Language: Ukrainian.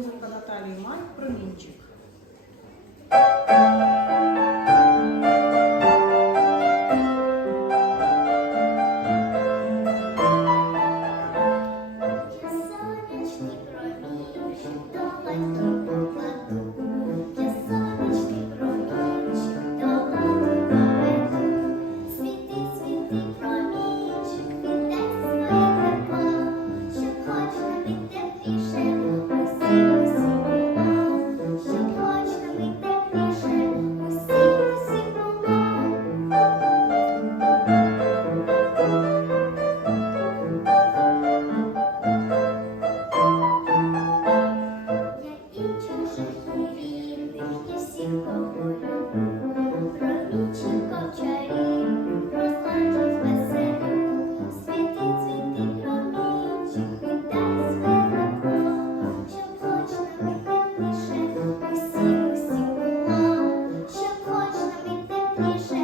музика Наталії Май промінчик. Промінчиком чарів, веселю. Світи, цвіти, промінчик, віддай тепло, щоб хоч нами тепліше, усі, усі було. Щоб хоч на мить тепліше,